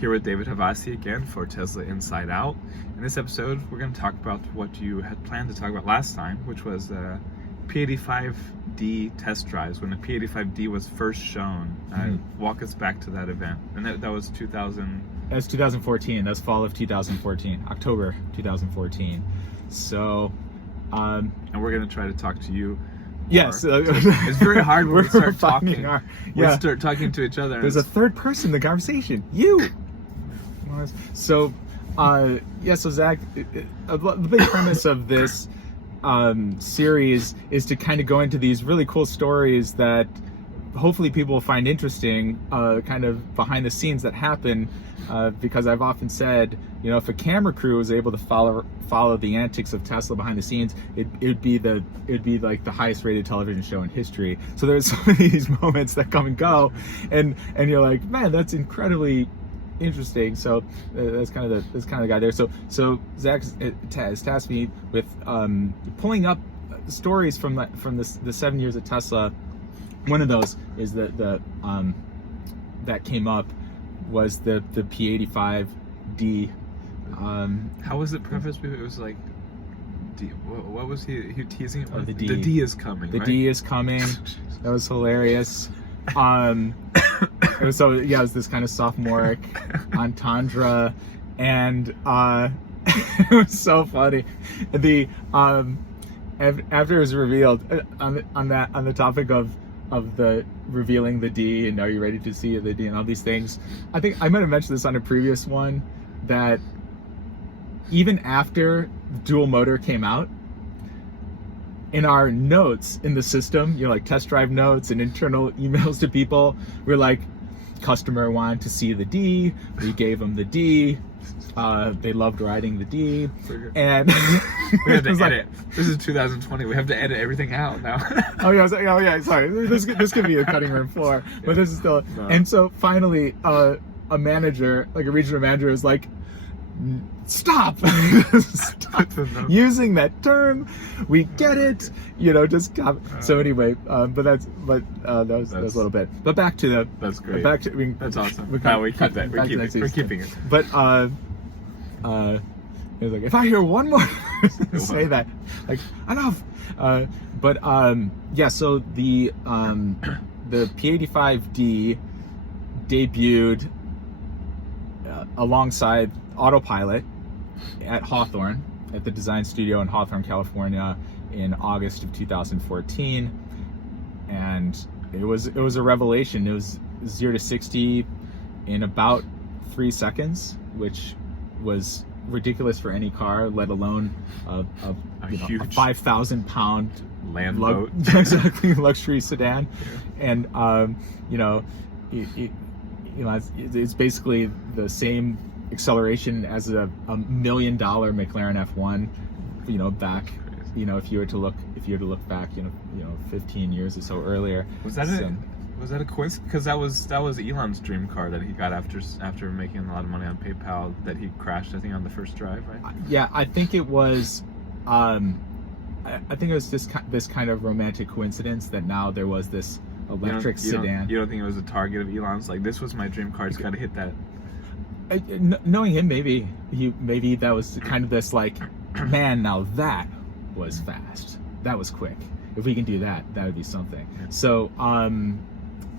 Here with David Havasi again for Tesla Inside Out. In this episode, we're going to talk about what you had planned to talk about last time, which was the P85D test drives, when the P85D was first shown. Walk us back to that event. And that was 2000... That was 2014. That was fall of 2014, October 2014. So... and we're going to try to talk to you. Yes, it's very hard when we start talking. We start talking to each other. There's a third person in the conversation. You. So, so Zach, the big premise of this series is to kind of go into these really cool stories that hopefully people will find interesting, kind of behind the scenes that happen. Because I've often said, you know, if a camera crew was able to follow the antics of Tesla behind the scenes, it'd be like the highest rated television show in history. So there's so many of these moments that come and go, and you're like, man, that's incredibly interesting. So that's kind of the guy there. So Zach has tasked me with pulling up stories from the 7 years at Tesla. One of those is that came up was the P85D. How was it prefaced? It was like, what was he teasing? The D. The D is coming. The D is coming. That was hilarious. It was this kind of sophomoric entendre, and it was so funny. The after it was revealed on the topic of the revealing the D and are you ready to see the D and all these things. I think I might have mentioned this on a previous one, that even after dual motor came out, in our notes in the system, you know, like test drive notes and internal emails to people, we're like, customer wanted to see the D, we gave them the D, they loved riding the D, and we have to edit. This is 2020. We have to edit everything out now. Sorry. This could be a cutting room floor, but this is still. No. And so finally, a manager, like a regional manager, is like, "Stop! Stop using that term. We get it. You know, just." So anyway, that was a little bit. But back to the. That's great. That's awesome. We keep that. We're keeping it. But it was like, if I hear one more say that, like, enough. So the P85D debuted alongside Autopilot at Hawthorne, at the design studio in Hawthorne, California, in August of 2014, and it was a revelation. It was 0 to 60 in about 3 seconds, which was ridiculous for any car, let alone a 5,000-pound land boat. Exactly, luxury sedan. Yeah. And it's basically the same acceleration as a $1 million McLaren F1. You know, back. You know, if you were to look back, 15 years or so earlier. Was that a coincidence? Because that was Elon's dream car that he got after making a lot of money on PayPal, that he crashed, I think, on the first drive, right? Yeah, I think it was. I think it was this kind of romantic coincidence that now there was this electric sedan. You don't think it was a target of Elon's? Like, this was my dream car. It's got to hit that. Knowing him, maybe that was kind of this, like, man, now that was fast. That was quick. If we can do that, that would be something. Yeah. So,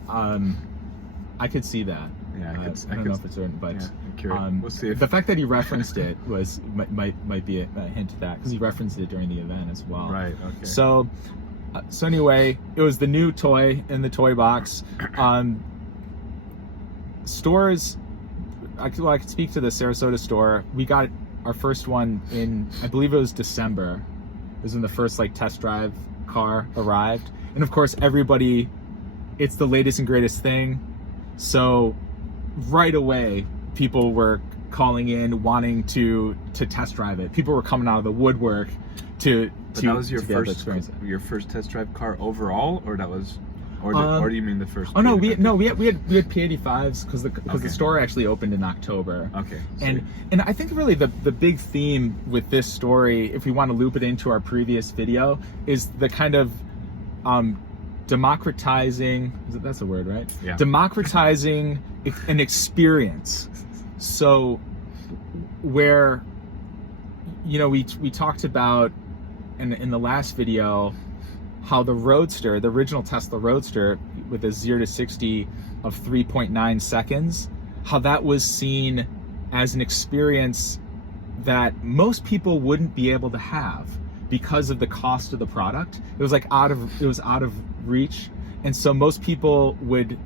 I could see that. Yeah, I don't know if it's certain, but I'm curious. We'll see. The fact that he referenced it might be a hint to that, because he referenced it during the event as well. Right. Okay. So anyway, it was the new toy in the toy box. Stores. I could speak to the Sarasota store. We got our first one in, I believe it was December. It was when the first test drive car arrived, and of course everybody, it's the latest and greatest thing. So right away, people were calling in wanting to test drive it. People were coming out of the woodwork to. But that was your first test drive car overall, or that was. Or do you mean the first? Oh no, we had P85s because the store actually opened in October. Okay. And I think really the big theme with this story, if we want to loop it into our previous video, is the kind of democratizing. That's a word, right? Yeah. Democratizing an experience. So where, we talked about in the last video how the Roadster, the original Tesla Roadster with a 0 to 60 of 3.9 seconds, how that was seen as an experience that most people wouldn't be able to have because of the cost of the product. It was out of reach. And so most people would,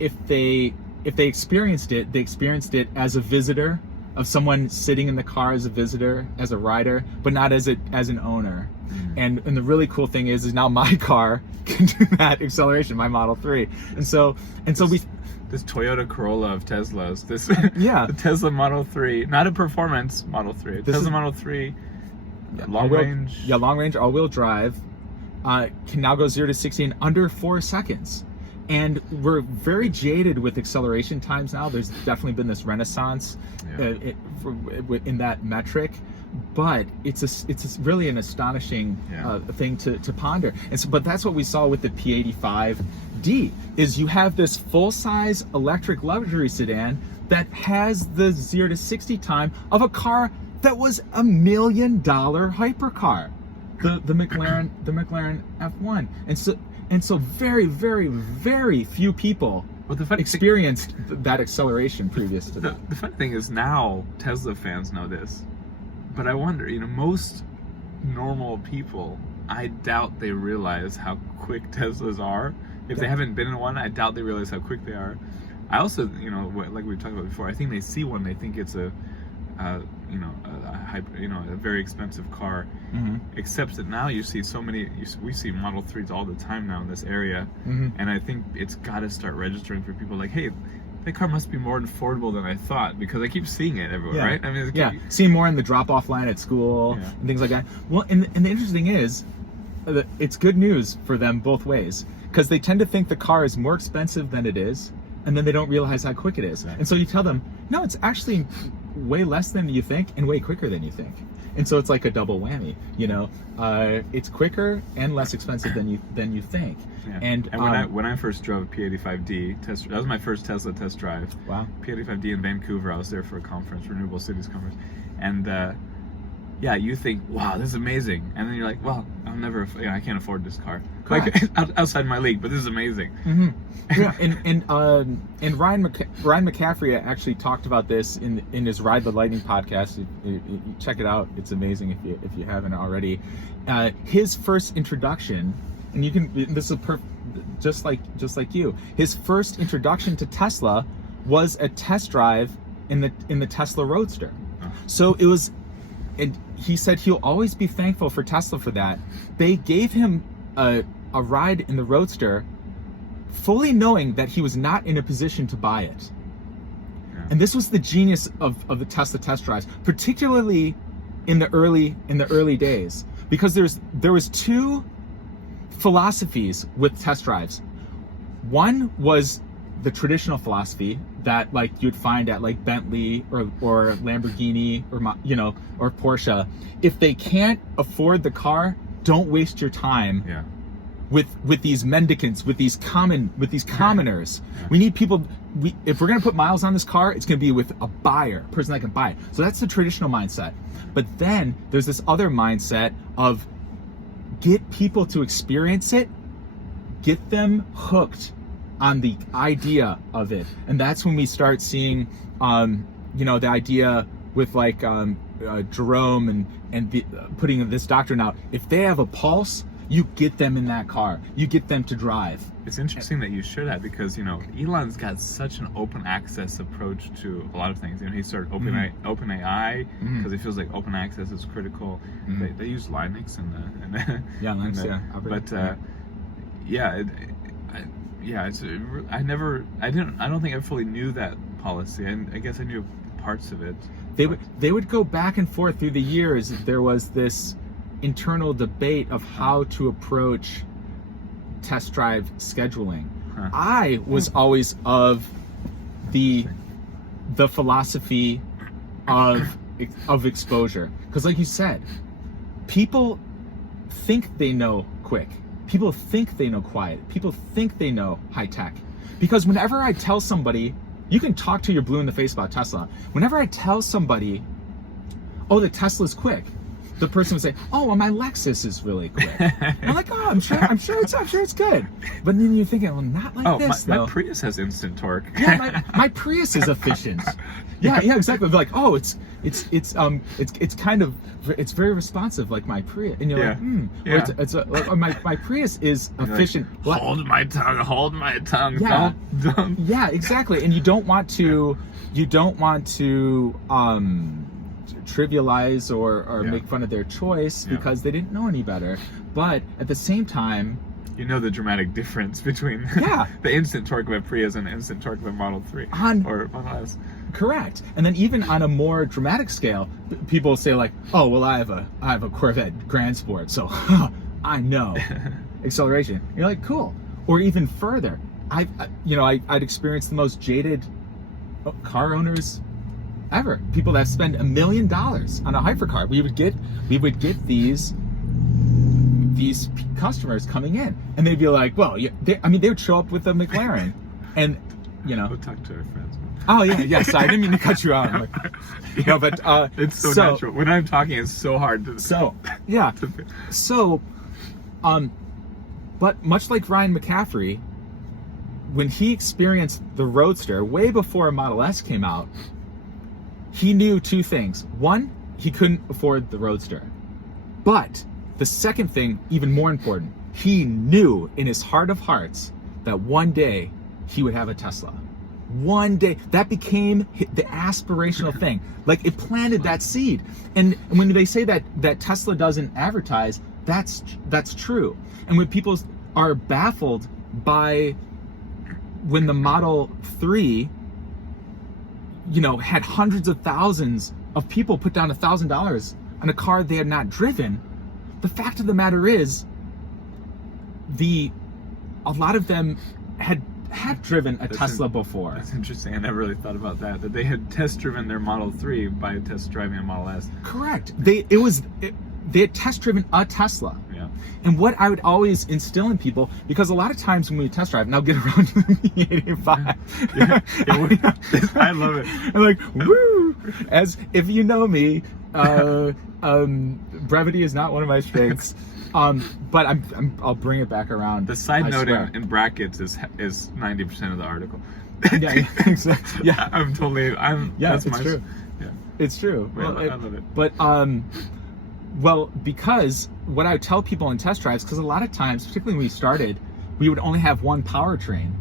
if they experienced it, they experienced it as a visitor, of someone sitting in the car as a visitor, as a rider, but not as an owner. And the really cool thing is now my car can do that acceleration, my Model 3. And so this Toyota Corolla of Teslas, the Tesla Model 3, not a performance Model 3, Tesla Model 3, long range, all-wheel drive, can now go 0 to 60 in under 4 seconds. And we're very jaded with acceleration times now. There's definitely been this renaissance in that metric, but it's really an astonishing thing to ponder. But that's what we saw with the P85D, is you have this full-size electric luxury sedan that has the 0 to 60 time of a car that was $1 million hypercar, the McLaren F1. And so very, very, very few people experienced that acceleration previous to that. The funny thing is now Tesla fans know this, but I wonder, most normal people, I doubt they realize how quick Teslas are. If they haven't been in one, I doubt they realize how quick they are. I also, like we talked about before, I think they see one, they think it's a very expensive car. Except that now you see we see Model 3s all the time now in this area, and I think it's got to start registering for people like, hey, that car must be more affordable than I thought, because I keep seeing it everywhere, right? I mean, seeing more in the drop-off line at school and things like that. Well, and the interesting is, it's good news for them both ways, because they tend to think the car is more expensive than it is, and then they don't realize how quick it is. Right. And so you tell them, no, it's actually way less than you think and way quicker than you think. And so it's like a double whammy, it's quicker and less expensive than you think. Yeah. And when I first drove a P85D that was my first Tesla test drive. Wow. P85D in Vancouver. I was there for a conference, Renewable Cities conference, and you think, wow, this is amazing, and then you're like, well, I'll never, I can't afford this car. Like outside my league, but this is amazing. Yeah, and Ryan McCaffrey actually talked about this in his Ride the Lightning podcast. You check it out; it's amazing if you haven't already. His first introduction, and you can, this is just like you. His first introduction to Tesla was a test drive in the Tesla Roadster. So it was. And he said he'll always be thankful for Tesla for that. They gave him a ride in the Roadster fully knowing that he was not in a position to buy it. Yeah. And this was the genius of the Tesla test drives, particularly in the early days, because there was two philosophies with test drives. One was the traditional philosophy that you'd find at Bentley or Lamborghini or Porsche. If they can't afford the car, don't waste your time with these mendicants, with these commoners. Yeah. We need people. If we're gonna put miles on this car, it's gonna be with a buyer, a person that can buy it. So that's the traditional mindset. But then there's this other mindset of get people to experience it, get them hooked on the idea of it. And that's when we start seeing the idea with Jerome and putting this doctrine out. If they have a pulse, you get them in that car, you get them to drive. It's interesting that you share that, because Elon's got such an open access approach to a lot of things. He started OpenAI because he feels like open access is critical. They use Linux I don't think I fully knew that policy. I guess I knew parts of it. They would go back and forth through the years. There was this internal debate of how to approach test drive scheduling. I was always of the philosophy of exposure, because like you said, people think they know quick. People think they know quiet. People think they know high tech. Because whenever I tell somebody, You can talk to your blue in the face about Tesla. Whenever I tell somebody, oh, the Tesla's quick, the person would say, oh, well, my Lexus is really quick. I'm like, oh, I'm sure it's good. But then you're thinking, well, not like this, my Prius has instant torque. Yeah, my Prius is efficient. Yeah, exactly. They're like, oh, it's kind of, it's very responsive like my Prius, and you're like, my Prius is efficient. Like, hold my tongue. Yeah, don't. Yeah, exactly. And you don't want to trivialize or make fun of their choice because they didn't know any better. But at the same time, you know the dramatic difference between the instant torque of a Prius and the instant torque of a Model 3 or Model S. Correct. And then even on a more dramatic scale, people say like, oh, well, I have a Corvette Grand Sport, so I know acceleration. You're like, cool. Or even further, I'd experienced the most jaded car owners ever. People that spend $1 million on a hypercar. We would get these customers coming in, and they'd be like, well, they would show up with a McLaren, and we'll talk to our friends. Oh yeah. Sorry, I didn't mean to cut you out. But it's so natural. When I'm talking, it's so hard to. But much like Ryan McCaffrey, when he experienced the Roadster way before a Model S came out, he knew two things. One, he couldn't afford the Roadster. But the second thing, even more important, he knew in his heart of hearts that one day he would have a Tesla. One day. That became the aspirational thing. Like, it planted that seed. And when they say that Tesla doesn't advertise, that's true. And when people are baffled by when the Model 3 had hundreds of thousands of people put down $1,000 on a car they had not driven, the fact of the matter is, a lot of them had driven a Tesla before. That's interesting. I never really thought about that they had test driven their Model 3 by test driving a Model S. Correct. They had test driven a Tesla. Yeah. And what I would always instill in people, because a lot of times when we test drive, and I'll get around to the E85. I love it. I'm like, woo! As if you know me, brevity is not one of my strengths. But I'll bring it back around. The side note in brackets is 90% of the article. Yeah, exactly. Yeah, that's it's true. Yeah, it's true. Well, I love it. But because what I would tell people in test drives, because a lot of times, particularly when we started, we would only have one powertrain.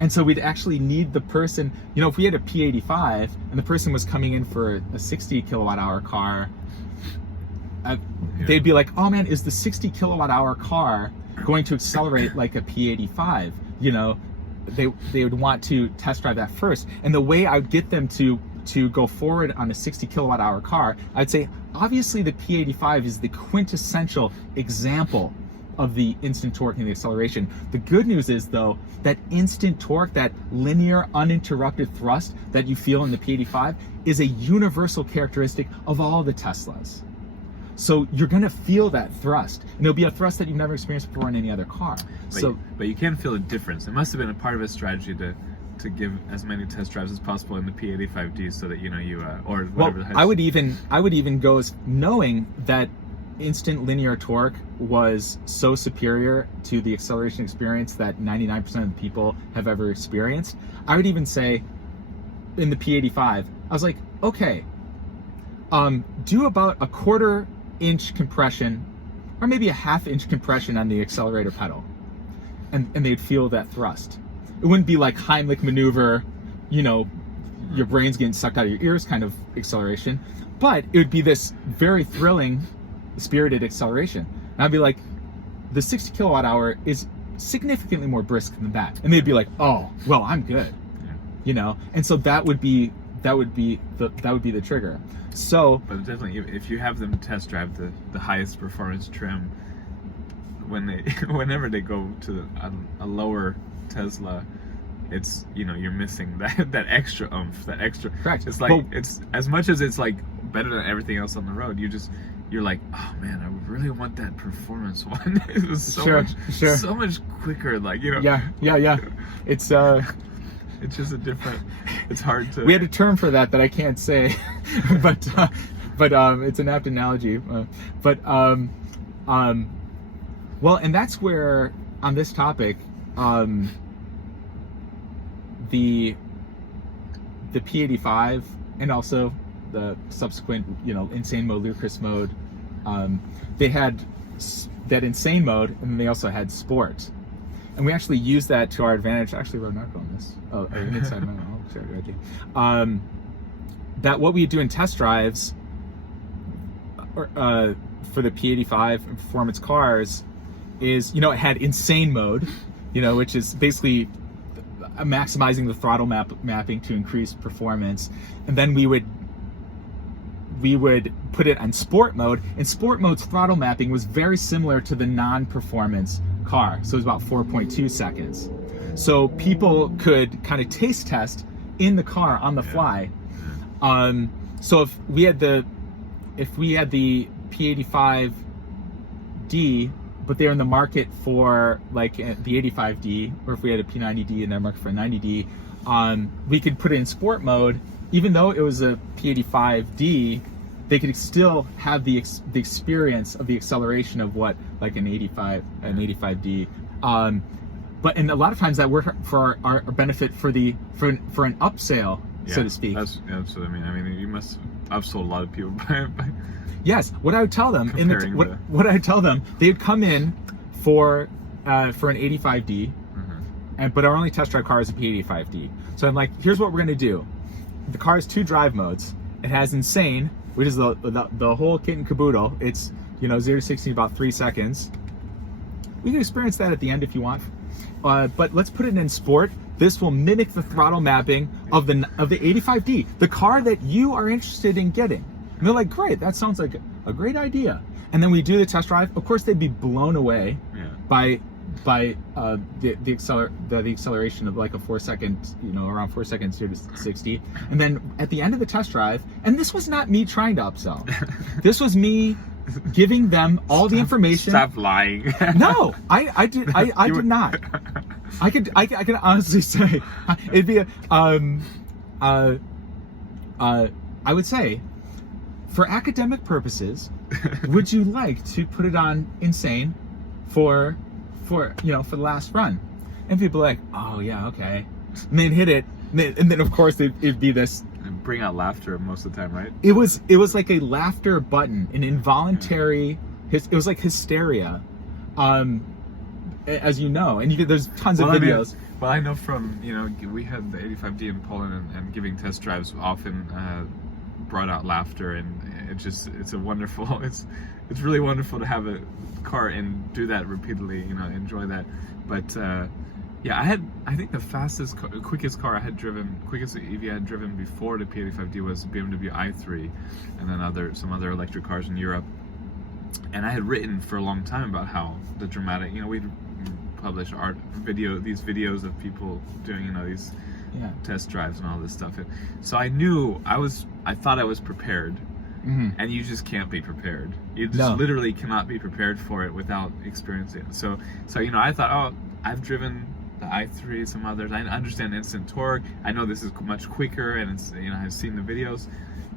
And so we'd actually need the person, if we had a P85 and the person was coming in for a 60 kilowatt hour car, they'd be like, oh man, is the 60 kilowatt hour car going to accelerate like a P85? They would want to test drive that first. And the way I would get them to go forward on a 60 kilowatt hour car, I'd say, obviously the P85 is the quintessential example of the instant torque and the acceleration. The good news is, though, that instant torque, that linear, uninterrupted thrust that you feel in the P85 is a universal characteristic of all the Teslas. So you're going to feel that thrust, and it'll be a thrust that you've never experienced before in any other car. But you can feel a difference. It must have been a part of a strategy to give as many test drives as possible in the P85D, so that or whatever. Well, I would even go as knowing that instant linear torque was so superior to the acceleration experience that 99% of the people have ever experienced. I would even say in the P85, I was like, okay, do about a 1/4 inch compression or maybe a 1/2 inch compression on the accelerator pedal, and they'd feel that thrust. It wouldn't be like Heimlich maneuver, your brain's getting sucked out of your ears kind of acceleration, but it would be this very thrilling, spirited acceleration. And I'd be like, the 60 kilowatt hour is significantly more brisk than that. And they'd be like, oh, well, I'm good. Yeah. And so that would be the trigger. So, but definitely, if you have them test drive the highest performance trim, whenever they go to a lower Tesla, it's you're missing that extra oomph, that extra. Correct. It's like it's as much as it's like better than everything else on the road. You're like, oh man, I really want that performance one. It was so much quicker. Like Yeah. It's It's just a different. It's hard to. We had a term for that I can't say, but it's an apt analogy. Well, and that's where on this topic, the P85 and also the subsequent, insane mode, ludicrous mode, they had that insane mode, and they also had sport. And we actually used that to our advantage. I actually wrote an article on this. Oh, inside my I'll share it right there. That what we do in test drives for the P85 and performance cars is, it had insane mode, which is basically maximizing the throttle mapping to increase performance. And then we would put it on sport mode, and sport mode's throttle mapping was very similar to the non-performance car, so it was about 4.2 seconds. So people could kind of taste test in the car on the fly. So if we had the P85D, but they're in the market for like the 85D, or if we had a P90D in their market for a 90D, we could put it in sport mode. Even though it was a P85D, they could still have the experience of the acceleration of what like an 85D. But and a lot of times that worked for our benefit for an upsell, so to speak. That's what I mean. I mean, you must upsell a lot of people by Yes, what I would tell them what I tell them, they would come in for an 85D, but our only test drive car is a P85D. So I'm like, here's what we're gonna do. The car has 2 drive modes. It has insane, which is the whole kit and caboodle. It's 0 to 60 in about 3 seconds. We can experience that at the end if you want. But let's put it in sport. This will mimic the throttle mapping of the 85D, the car that you are interested in getting. And they're like, great, that sounds like a great idea. And then we do the test drive. Of course, they'd be blown away by the acceleration of like a 4 second, around 4 seconds 0 to 60. And then at the end of the test drive, and this was not me trying to upsell. This was me giving them all the information. Stop lying. No, I did not. I can honestly say it'd be I would say, for academic purposes, would you like to put it on insane for the last run? And people are like, oh yeah, okay. And they'd hit it, and then of course it'd be this. And bring out laughter most of the time, right? It was like a laughter button, an involuntary. It was like hysteria, as you know, and there's tons of videos. I know from we had the 85D in Poland, and giving test drives often brought out laughter, and it's it's really wonderful to have a car and do that repeatedly, enjoy that. But I think the quickest EV I had driven before the P85D was BMW i3, and then some other electric cars in Europe. And I had written for a long time about how the dramatic, we'd publish these videos of people doing, these test drives and all this stuff. And so I thought I was prepared. And you just can't be prepared. You just literally cannot be prepared for it without experiencing it. So I thought, oh, I've driven the i3, some others. I understand instant torque. I know this is much quicker, and it's I've seen the videos.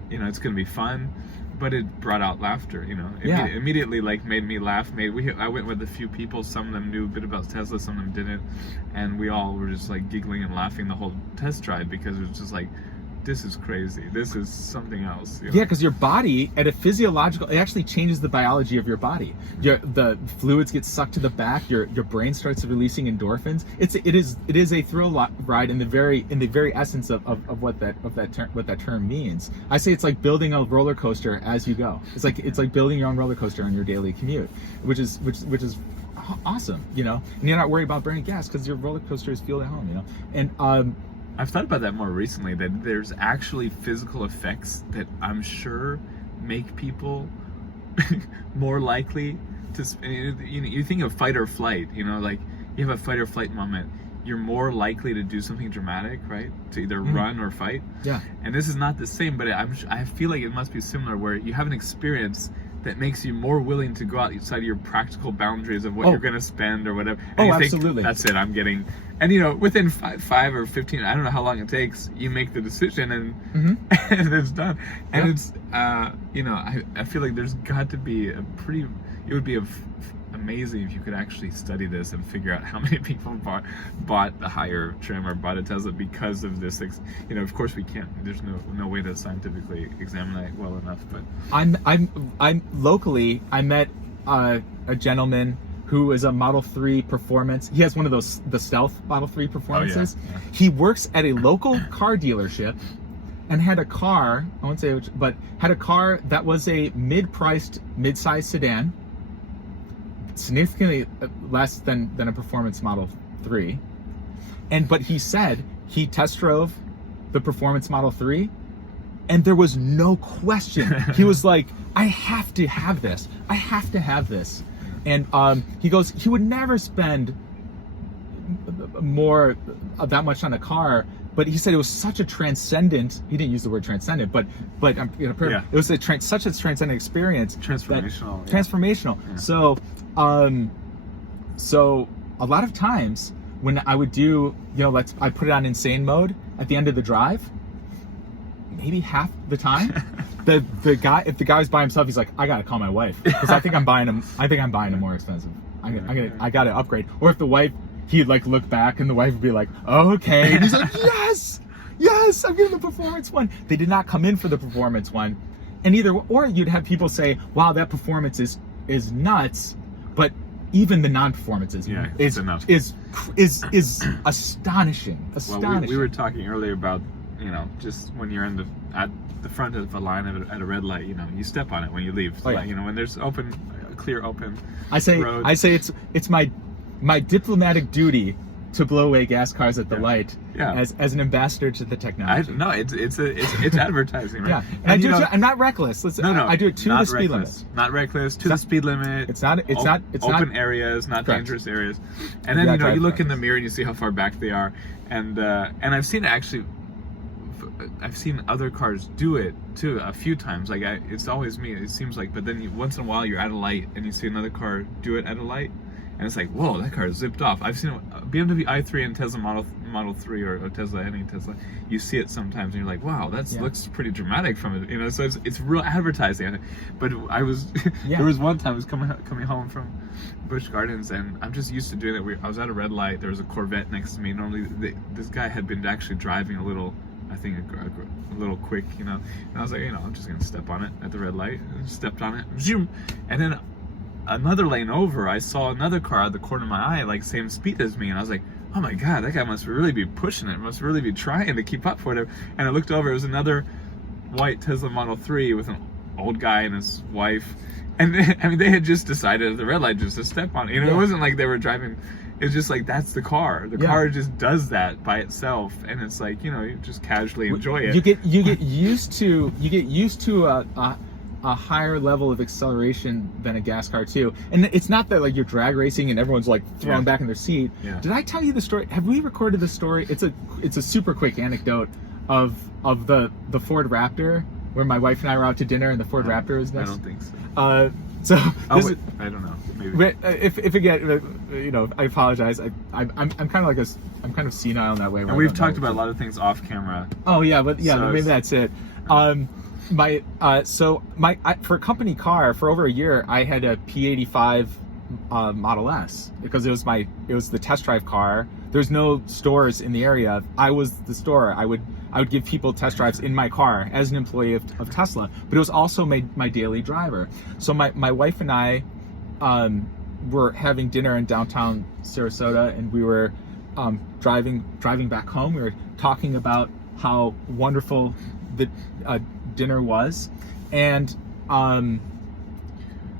It's gonna be fun. But it brought out laughter. Immediately like made me laugh. I went with a few people. Some of them knew a bit about Tesla, some of them didn't, and we all were just like giggling and laughing the whole test drive, because it was just like, this is crazy. This is something else. Yeah, because your body, at a physiological, it actually changes the biology of your body. The fluids get sucked to the back. Your brain starts releasing endorphins. It is a thrill ride in the very essence of what that term means. I say it's like building a roller coaster as you go. It's like building your own roller coaster on your daily commute, which is awesome. And you're not worried about burning gas because your roller coaster is fueled at home. And I've thought about that more recently, that there's actually physical effects that I'm sure make people more likely to, you think of fight or flight, like you have a fight or flight moment, you're more likely to do something dramatic, right? To either run or fight. Yeah. And this is not the same, but I feel like it must be similar, where you have an experience that makes you more willing to go outside of your practical boundaries of what you're going to spend or whatever. And you think, absolutely. That's it. I'm getting And within 5 or 15, I don't know how long it takes, you make the decision and and it's done. And it's I feel like there's got to be it would be amazing if you could actually study this and figure out how many people bought the higher trim or bought a Tesla because of this. Of course we can't. There's no way to scientifically examine that well enough. But I'm locally. I met a gentleman who is a Model 3 Performance. He has one of the Stealth Model 3 Performances. Yeah. He works at a local car dealership and had a car. I won't say which, but had a car that was a mid-sized sedan. Significantly less than a Performance Model 3, but he said he test drove the Performance Model 3, and there was no question. He was like, "I have to have this. I have to have this." And he goes, he would never spend that much on a car. But he said it was such a transcendent. He didn't use the word transcendent, but it was such a transcendent experience. Transformational. Transformational. Yeah. So a lot of times when I would do, I put it on insane mode at the end of the drive. Maybe half the time, if the guy was by himself, he's like, I gotta call my wife because I think I'm buying a more expensive. I gotta upgrade. Or if the wife. He'd look back and the wife would be like, oh, okay. And he's like, yes, I'm getting the Performance one. They did not come in for the Performance one. And or you'd have people say, wow, that Performance is nuts. But even the non-Performance is astonishing. Well, we were talking earlier about, just when you're at the front of a line at a red light, you step on it when you leave. So when there's clear open road. I say it's my diplomatic duty to blow away gas cars at the light as an ambassador to the technology. No, it's advertising, right? Yeah, and I'm not reckless. I do it to the speed limit. Not reckless, to the speed limit. It's not open areas, not dangerous areas. And then you look in the mirror and you see how far back they are. And I've seen it actually. I've seen other cars do it too a few times. It's always me. It seems like, but then once in a while you're at a light and you see another car do it at a light. And it's like, whoa, that car zipped off. I've seen BMW i3 and Tesla Model 3 or Tesla, any Tesla. You see it sometimes and you're like, wow, that looks pretty dramatic from it. So it's real advertising. I think. But there was one time I was coming home from Busch Gardens and I'm just used to doing it. I was at a red light. There was a Corvette next to me. Normally, this guy had been actually driving a little, I think a little quick, And I was like, I'm just going to step on it at the red light. And stepped on it. Zoom. And then another lane over, I saw another car at the corner of my eye, same speed as me, and I was like, oh my god, that guy must really be pushing it, must really be trying to keep up with it. And I looked over, it was another white Tesla Model 3 with an old guy and his wife, and they had just decided at the red light just to step on it. It wasn't like they were driving. It's just that's the car. The car just does that by itself, and it's you just casually enjoy it. You get used to a higher level of acceleration than a gas car too. And it's not that you're drag racing and everyone's thrown back in their seat. Yeah. Did I tell you the story? Have we recorded the story? It's a super quick anecdote of the Ford Raptor where my wife and I were out to dinner and the Ford Raptor was next. I don't think so. I don't know. Maybe. If again, I apologize. I'm kind of senile in that way. And we've talked about a lot of things off camera. Oh yeah, but maybe that's it. For a company car for over a year, I had a P85 Model S because it was the test drive car. There's no stores in the area. I was the store. I would give people test drives in my car as an employee of Tesla, but it was also my daily driver. So my wife and I were having dinner in downtown Sarasota, and we were driving back home. We were talking about how wonderful the dinner was, and I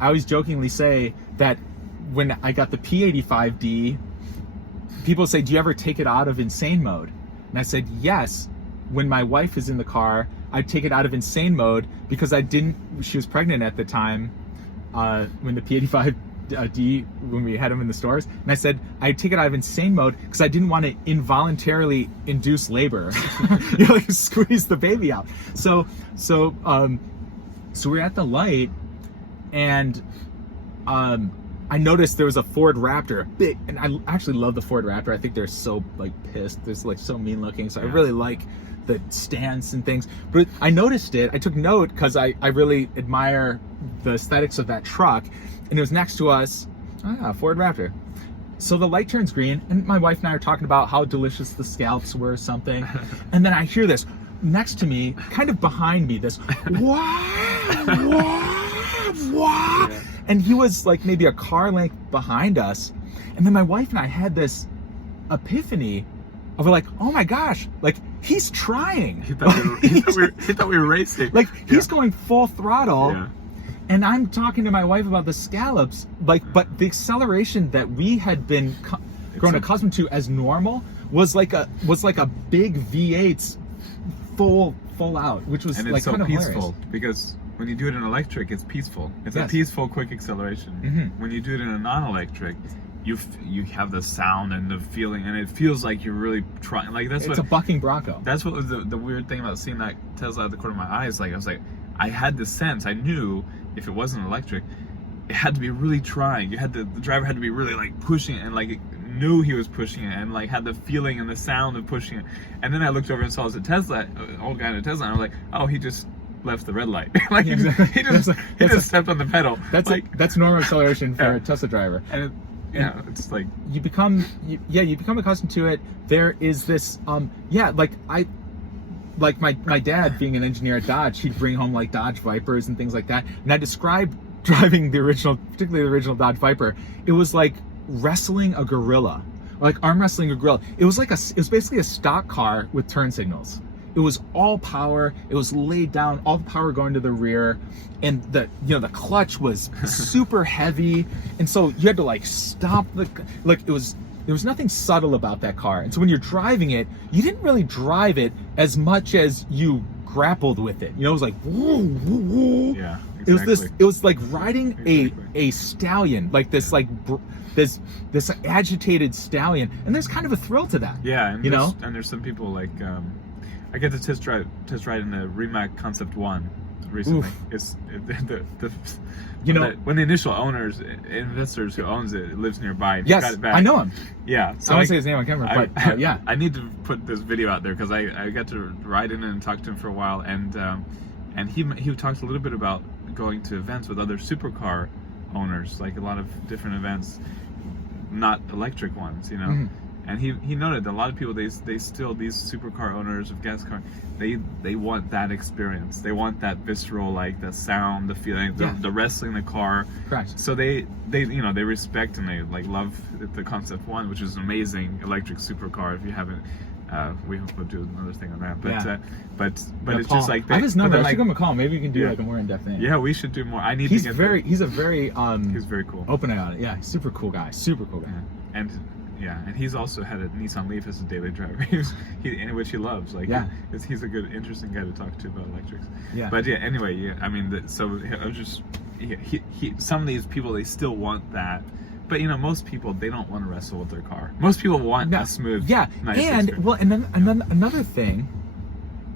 always jokingly say that when I got the P85D, people say, do you ever take it out of insane mode? And I said, yes. When my wife is in the car, I'd take it out of insane mode because she was pregnant at the time when the P85D, when we had them in the stores. And I said, I'd take it out of insane mode because I didn't want to involuntarily induce labor, squeeze the baby out. So we're at the light, and I noticed there was a Ford Raptor, big, and I actually love the Ford Raptor. I think they're so like pissed. They're like so mean looking. So I really like the stance and things. But I noticed it. I took note because I really admire the aesthetics of that truck. And it was next to us. Ford Raptor. So the light turns green, and my wife and I are talking about how delicious the scallops were or something. And then I hear this next to me, kind of behind me, this wah, wah, wah. Yeah. And he was like maybe a car length behind us. And then my wife and I had this epiphany of like, oh my gosh, like he's trying. He thought we were racing. Like he's going full throttle. Yeah. And I'm talking to my wife about the scallops, like, but the acceleration that we had been grown accustomed to as normal was like a big V8's full out, which was and it's like so kind of peaceful hilarious. because when you do it in electric, it's peaceful. It's Yes. a peaceful, quick acceleration. Mhm. When you do it in a non-electric, you have the sound and the feeling, and it feels like you're really trying. Like It's a bucking Bronco. That's what was the weird thing about seeing that Tesla out the corner of my eyes. Like I was like, I had this sense. I knew if it wasn't electric, it had to be really trying. The driver had to be really like pushing it, and like knew he was pushing it, and like had the feeling and the sound of pushing it. And then I looked over and saw it was a Tesla, an old guy in a Tesla, and I was like, oh, he just left the red light. Like he just stepped on the pedal. That's normal acceleration for a Tesla driver. And it's like You become accustomed to it. There is this like my dad being an engineer at Dodge, he'd bring home like Dodge Vipers and things like that. And I described driving particularly the original Dodge Viper. It was like wrestling a gorilla, or like arm wrestling a gorilla. It was basically a stock car with turn signals. It was all power. It was laid down, all the power going to the rear, and the clutch was super heavy, and so you had to like stop there was nothing subtle about that car. And so when you're driving it, you didn't really drive it as much as you grappled with it. It was like, woo, woo, woo. Yeah, exactly. It was like riding a stallion, like this, like this agitated stallion. And there's kind of a thrill to that. Yeah, and you and there's some people like, I get to test ride in the Rimac Concept 1 recently. When the initial investors who owns it lives nearby, and yes, got it back. I know him. Yeah, so I won't say his name on camera, but yeah. I need to put this video out there because I got to ride in and talk to him for a while, and he talked a little bit about going to events with other supercar owners, like a lot of different events, not electric ones, Mm-hmm. And he noted that a lot of people they still, these supercar owners of gas car, they want that experience. They want that visceral, like the sound, the feeling, the wrestling the car. Correct. So they respect and they like love the Concept 1, which is an amazing electric supercar. If you haven't, we hope we'll do another thing on that. But it's Paul, just like I have his number. I should like, give him a call. Maybe we can do like a more in-depth thing. yeah, we should do more. He's a very he's very cool. open about it. Yeah, super cool guy. Super cool guy. And he's also had a Nissan Leaf as a daily driver, which he loves. Like, he's a good, interesting guy to talk to about electrics. Yeah. But yeah, anyway, I mean, so I was just, some of these people, they still want that. But most people, they don't want to wrestle with their car. Most people want a smooth, nice and experience. well, and then another thing,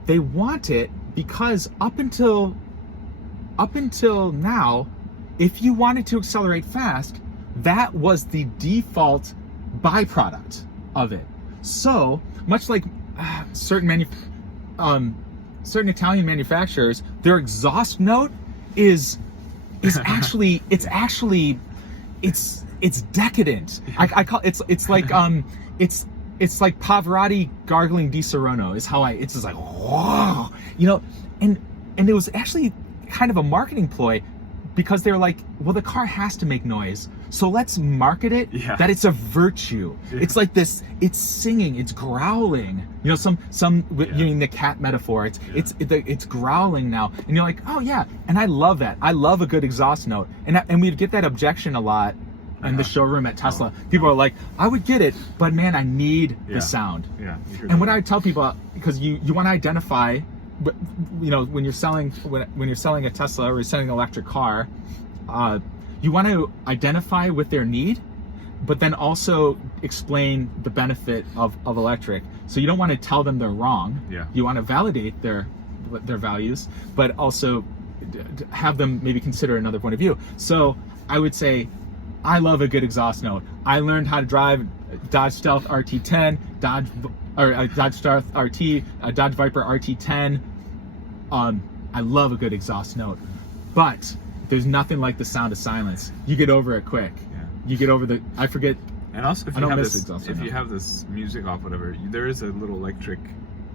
they want it because up until now, if you wanted to accelerate fast, that was the default byproduct of it. So much like certain Italian manufacturers, their exhaust note is actually it's decadent. I call it's like it's like Pavarotti gargling Di Serono is how it's just like whoa, and it was actually kind of a marketing ploy because they're like, well, the car has to make noise, so let's market it that it's a virtue. It's like this, it's singing, it's growling. Some using the cat metaphor. It's growling now, and you're like, oh yeah, and I love that. I love a good exhaust note, and we'd get that objection a lot in the showroom at Tesla. People are like, I would get it, but man, I need the sound. Yeah. And what I tell people, because you want to identify, but when you're selling a Tesla or you're selling an electric car, you want to identify with their need, but then also explain the benefit of electric. So you don't want to tell them they're wrong. Yeah. You want to validate their values, but also have them maybe consider another point of view. So I would say, I love a good exhaust note. I learned how to drive Dodge Stealth RT10, Dodge Stealth RT, Dodge Viper RT10. I love a good exhaust note, but there's nothing like the sound of silence. You get over it quick. Yeah. You get over I forget. And also, if I you don't have miss this, exhaust if note. you have this music off, whatever, there is a little electric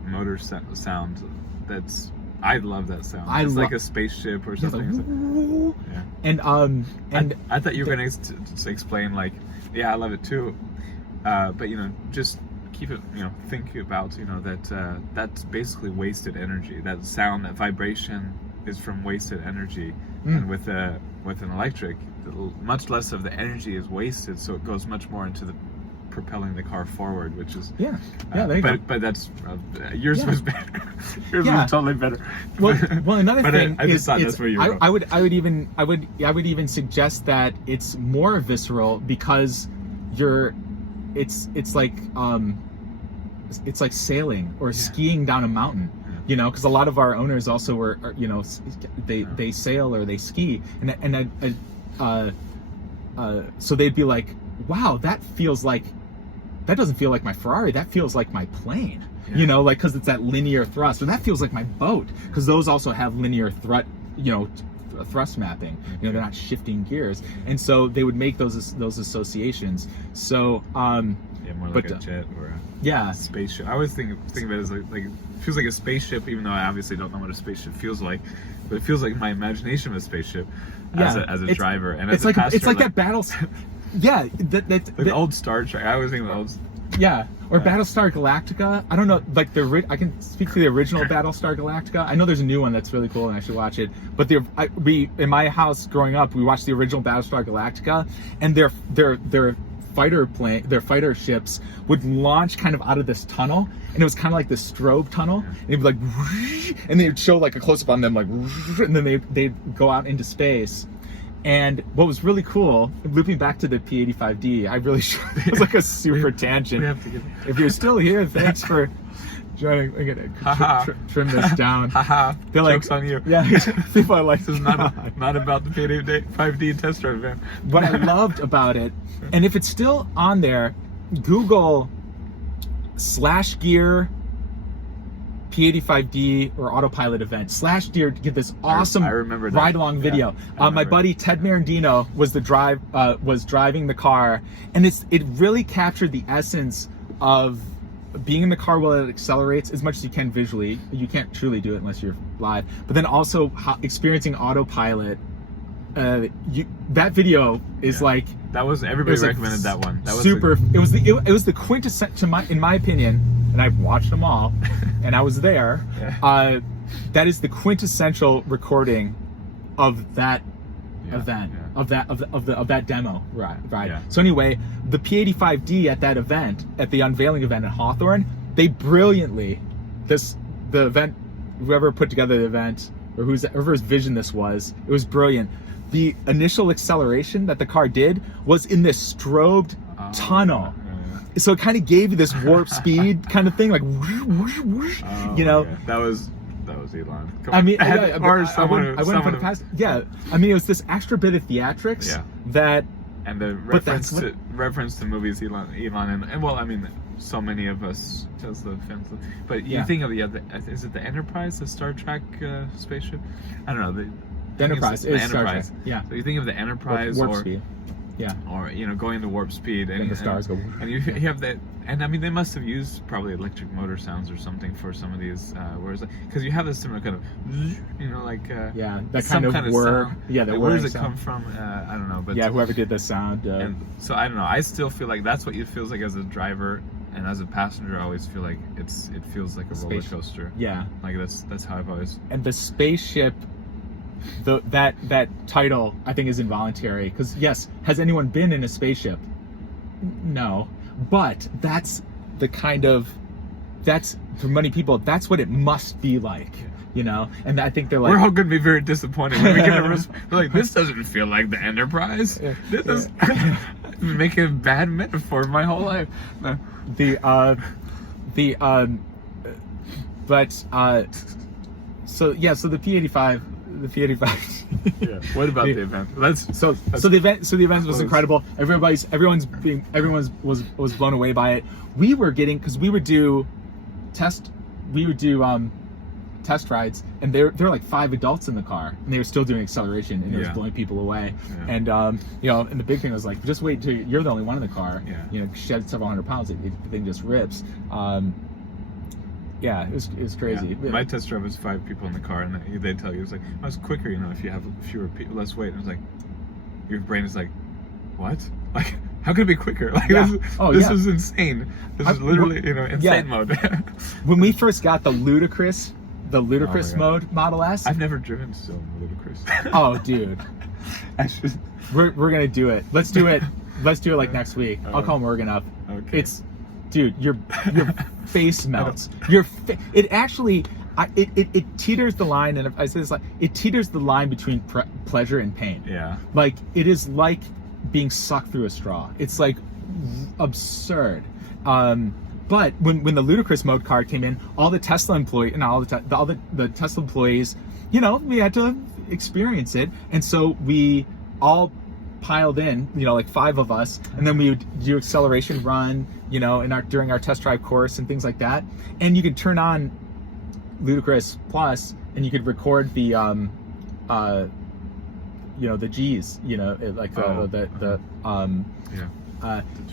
motor sound that's. I love that sound. It's like a spaceship or Yeah, something. like, Yeah. and I thought you were going to explain, like, yeah, I love it too, but just keep it, think about, that that's basically wasted energy. That sound, that vibration is from wasted energy, and with an electric, much less of the energy is wasted, so it goes much more into the propelling the car forward, which is there you go. but that's yours was better. Yours was totally better. Well, another but thing I just is, thought that's where you were. I would even suggest that it's more visceral because it's like sailing or skiing down a mountain. Because a lot of our owners also they sail or they ski, so they'd be like, wow, that doesn't feel like my Ferrari, that feels like my plane. Because it's that linear thrust, or that feels like my boat, because those also have linear thrust mapping. They're not shifting gears, and so they would make those associations. So more like a jet or a spaceship. I always think of it as like it feels like a spaceship, even though I obviously don't know what a spaceship feels like, but it feels like my imagination of a spaceship as a driver and as a passenger. It's like that battle. Yeah, the old Star Trek. I always think of those. Yeah, or Battlestar Galactica. I don't know, like I can speak to the original Battlestar Galactica. I know there's a new one that's really cool and I should watch it. But we in my house growing up, we watched the original Battlestar Galactica, and their fighter ships would launch kind of out of this tunnel, and it was kind of like this strobe tunnel, and it'd be like, and they would show like a close up on them, like, and then they'd go out into space. And what was really cool, looping back to the P85D, I really it was like a super tangent. We have to If you're still here, thanks for joining. I'm gonna trim this down. They're like, joke's on you. Yeah, people are like, this is not about the P85D test drive, man. What I loved about it, and if it's still on there, Google /gear P85D or autopilot event /gear to get this awesome ride along video. My buddy Ted Marandino was driving the car, and it really captured the essence of being in the car while it accelerates as much as you can visually. You can't truly do it unless you're live, but then also experiencing autopilot. That video is like, that was, everybody recommended that one. That was super. It was the quintessential, in my opinion, and I've watched them all, and I was there. That is the quintessential recording of that event, of that demo ride. Yeah. So anyway, the P85D at that event, at the unveiling event at Hawthorne, they brilliantly, the event, whoever put together the event, or whoever's vision this was, it was brilliant. The initial acceleration that the car did was in this strobed tunnel. So it kind of gave you this warp speed kind of thing, like whoosh, whoosh, whoosh, That was Elon. I mean, I wouldn't put it past. Yeah, I mean, it was this extra bit of theatrics that. And the reference to movies Elon and well, I mean, so many of us Tesla fans. But you think of is it the Enterprise, the Star Trek spaceship? I don't know. The Enterprise is Enterprise. Star Trek. Yeah. So you think of the Enterprise warp speed. Yeah. Or going to warp speed, and the stars go. And you have that, and I mean they must have used probably electric motor sounds or something for some of these. Whereas because you have this similar kind of, that kind of whir. Sound. Yeah, that where does it come from? I don't know, but whoever did the sound. And so I don't know. I still feel like that's what it feels like as a driver. And as a passenger, I always feel like it feels like a roller coaster. Yeah, like that's how I've always. And the spaceship, that title I think is involuntary, because yes, has anyone been in a spaceship? No, but that's for many people, that's what it must be like. And I think they're like, we're all gonna be very disappointed when we get a response. We're like, this doesn't feel like the Enterprise. This is making a bad metaphor my whole life. No. So the P85, Yeah. What about the event? So the event was incredible. Everyone's was blown away by it. We were getting, because we would do test rides, and there were like 5 adults in the car, and they were still doing acceleration, and it was blowing people away. Yeah. And and the big thing was like, just wait till you're the only one in the car. Yeah. She had several hundred pounds. The thing just rips. It was crazy. Yeah. My test drive was 5 people in the car, and they tell you, it's like, oh, it's quicker, if you have less weight. And it's like, your brain is like, what? Like, how could it be quicker? Like, this is insane. This is literally, insane mode. When we first got the ludicrous mode Model S. I've never driven so ludicrous. Oh, dude. We're gonna do it. Let's do it. Let's do it like next week. I'll call Morgan up. Okay. Dude, your face melts. It actually, it teeters the line, and if I say this, like, it teeters the line between pleasure and pain. Yeah. Like, it is like being sucked through a straw. It's like absurd. But when the ludicrous mode card came in, all the Tesla employees, and all the Tesla employees, we had to experience it, and so we all piled in, like 5 of us, and then we would do acceleration run, during our test drive course and things like that. And you could turn on Ludicrous Plus, and you could record the the G's,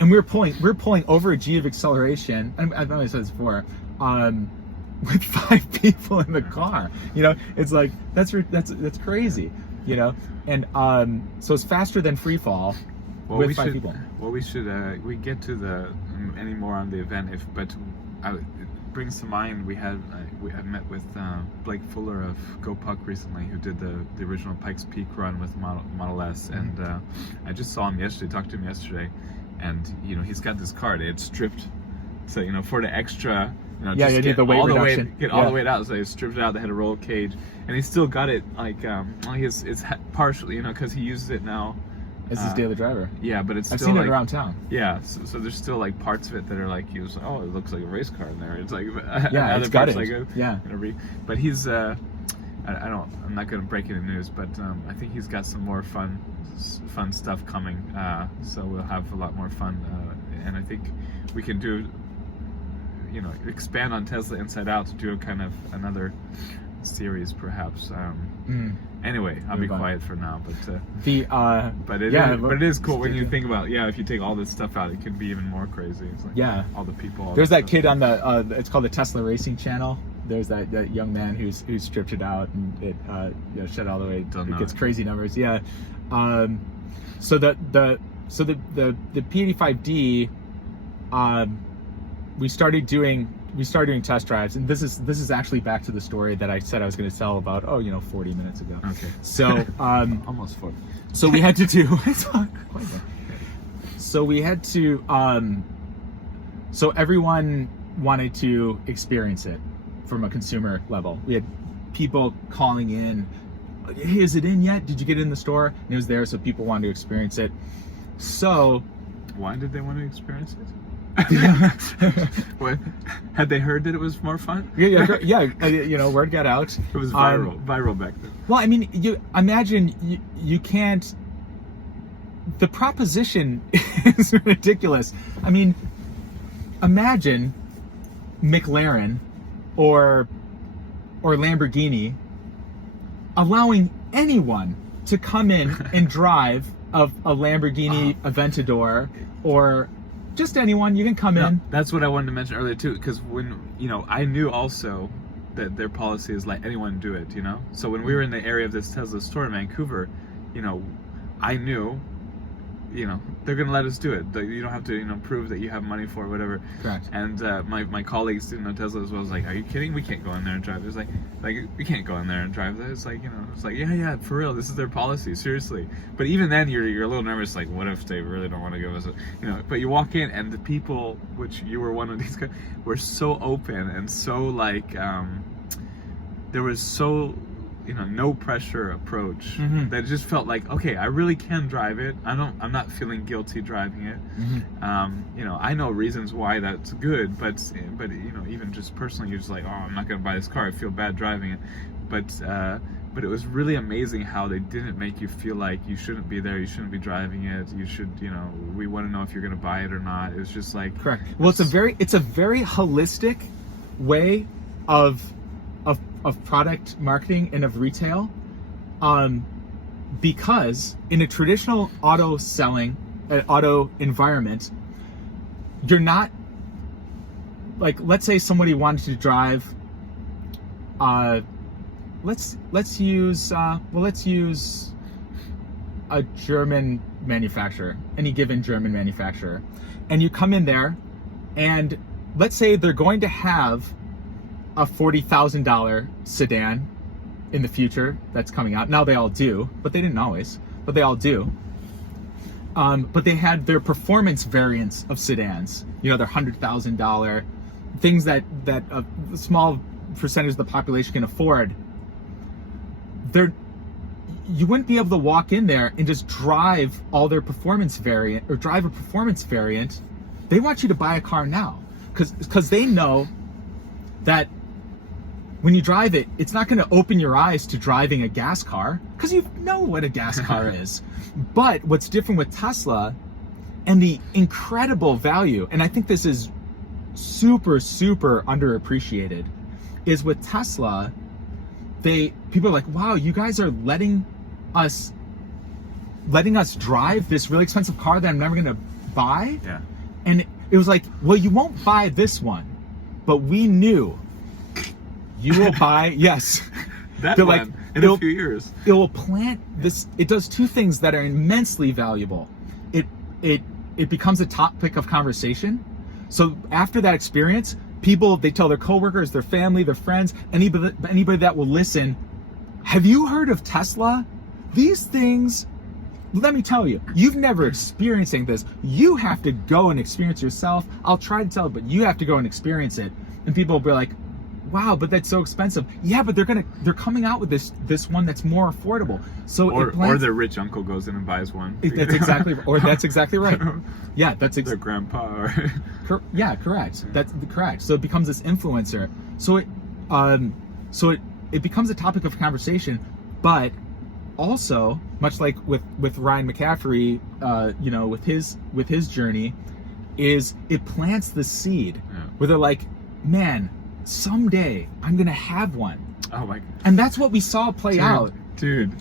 and we were pulling over a G of acceleration. And I've always said this before, with 5 people in the car. It's like that's crazy. And so it's faster than free fall with 5 people. Well, we should we get to any more on the event, it brings to mind we had met with Blake Fuller of GoPuck recently, who did the original Pikes Peak run with Model S, and I just saw him yesterday, talked to him yesterday, and he's got this car. They had stripped, so for the extra. You need the weight reduction. Get all the weight out. So they stripped it out. They had a roll cage, and he still got it. Like, it's partially, because he uses it now as his daily driver. Yeah, but it's still, I've seen it around town. Yeah, so there's still like parts of it that are like, he was, oh, it looks like a race car in there. It's like it's got it. But he's I'm not gonna break any news, but I think he's got some more fun stuff coming. So we'll have a lot more fun, and I think we can do. Expand on Tesla Inside Out to do a kind of another series, perhaps. Anyway, I'll be quiet for now. But it is cool when you think about if you take all this stuff out, it can be even more crazy. It's like all the people. There's that kid on the it's called the Tesla Racing Channel. There's that young man who's stripped it out and it shut all the way. It gets crazy numbers. Yeah. So the P85D. We started doing test drives, and this is actually back to the story that I said I was going to tell about 40 minutes ago. Okay. So almost 40. So we had to do. So we had to. So everyone wanted to experience it from a consumer level. We had people calling in. Hey, is it in yet? Did you get it in the store? And it was there, so people wanted to experience it. So. Why did they want to experience it? What? Had they heard that it was more fun? Yeah. Word got out. It was viral back then. Well, I mean, you imagine you can't. The proposition is ridiculous. I mean, imagine McLaren or Lamborghini allowing anyone to come in and drive a Lamborghini Aventador or. Just anyone, you can come in. That's what I wanted to mention earlier too, because when I knew also that their policy is let anyone do it. So when we were in the area of this Tesla store in Vancouver, I knew, they're gonna let us do it. You don't have to, prove that you have money for it, whatever. Correct. And my colleagues didn't know Tesla as well. I was like, are you kidding? We can't go in there and drive. It's like we can't go in there and drive that. It's like, it's like yeah, for real. This is their policy, seriously. But even then, you're a little nervous. Like, what if they really don't want to give us But you walk in, and the people, which you were one of these guys, were so open and so like, there was so. No pressure approach that it just felt like, okay, I really can drive it. I'm not feeling guilty driving it. I know reasons why that's good, but even just personally, you're just like, oh, I'm not gonna buy this car. I feel bad driving it. But but it was really amazing how they didn't make you feel like you shouldn't be there, you shouldn't be driving it, you should, we want to know if you're going to buy it or not. It was just like, correct. Well, it's a very holistic way of product marketing and of retail, because in a traditional auto environment, you're not, like, let's say somebody wanted to drive, let's use a German manufacturer, any given German manufacturer, and you come in there, and let's say they're going to have a $40,000 sedan in the future that's coming out. Now they all do, but they didn't always, but they all do. But they had their performance variants of sedans, their $100,000 things that a small percentage of the population can afford. You wouldn't be able to walk in there and just drive all their performance variant or drive a performance variant. They want you to buy a car now because they know that when you drive it, it's not going to open your eyes to driving a gas car because you know what a gas car is. But what's different with Tesla and the incredible value, and I think this is super, super underappreciated, is with Tesla, people are like, wow, you guys are letting us drive this really expensive car that I'm never going to buy? Yeah. And it was like, well, you won't buy this one, but we knew you will buy, yes. That one, like, in a few years. It will plant this, it does two things that are immensely valuable. It becomes a topic of conversation. So after that experience, people, they tell their coworkers, their family, their friends, anybody that will listen, have you heard of Tesla? These things, let me tell you, you've never experienced this. You have to go and experience yourself. I'll try to tell, but you have to go and experience it. And people will be like, wow, but that's so expensive. Yeah, but they're coming out with this one that's more affordable. So or their rich uncle goes in and buys one. That's exactly right. Yeah, their grandpa. Yeah, correct. That's correct. So it becomes this influencer. So it becomes a topic of conversation, but also much like with Ryan McCaffrey, with his journey, is it plants the seed where they're like, man, someday I'm gonna have one. Oh my! And that's what we saw play out, dude.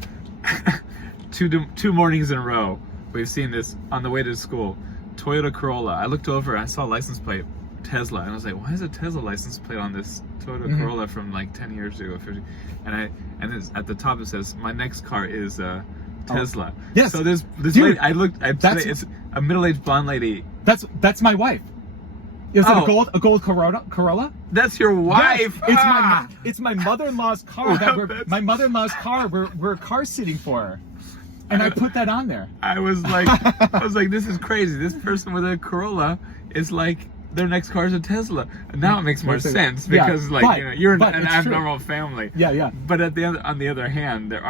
Two mornings in a row, we've seen this on the way to school. Toyota Corolla. I looked over, I saw a license plate Tesla, and I was like, why is a Tesla license plate on this Toyota Corolla from like 10 years ago, 50? And it's, at the top it says, my next car is Tesla. Oh. Yes. So this dude, lady, it's a middle-aged blonde lady. That's my wife. Is it a gold Corolla? That's your wife. Yes, it's my mother-in-law's car. We're car sitting for her, and I put that on there. I was like, this is crazy. This person with a Corolla is like, their next car is a Tesla. And now it makes more sense because you're an abnormal family. Yeah. But on the other hand, there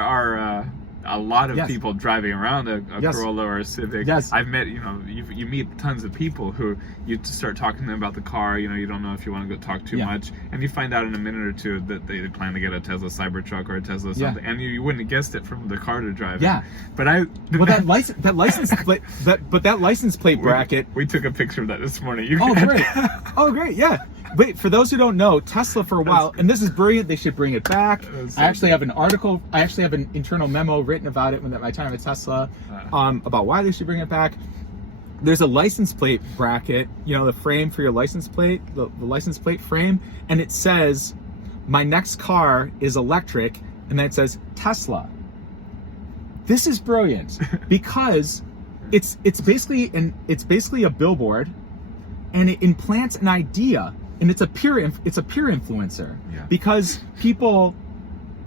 are a lot of people driving around a Corolla or a Civic. Yes. I've met, you meet tons of people who you start talking to them about the car, you don't know if you want to go talk too much, and you find out in a minute or two that they plan to get a Tesla Cybertruck or a Tesla something, and you wouldn't have guessed it from the car to drive. Yeah. But that license plate, that license plate bracket. We took a picture of that this morning. Oh, great, yeah. Wait, for those who don't know, Tesla for a while, and this is brilliant, they should bring it back. I actually have an internal memo written about it at my time at Tesla, about why they should bring it back. There's a license plate bracket, the frame for your license plate, the license plate frame, and it says, my next car is electric, and then it says Tesla. This is brilliant because it's basically a billboard, and it implants an idea. And it's a peer influencer, because people,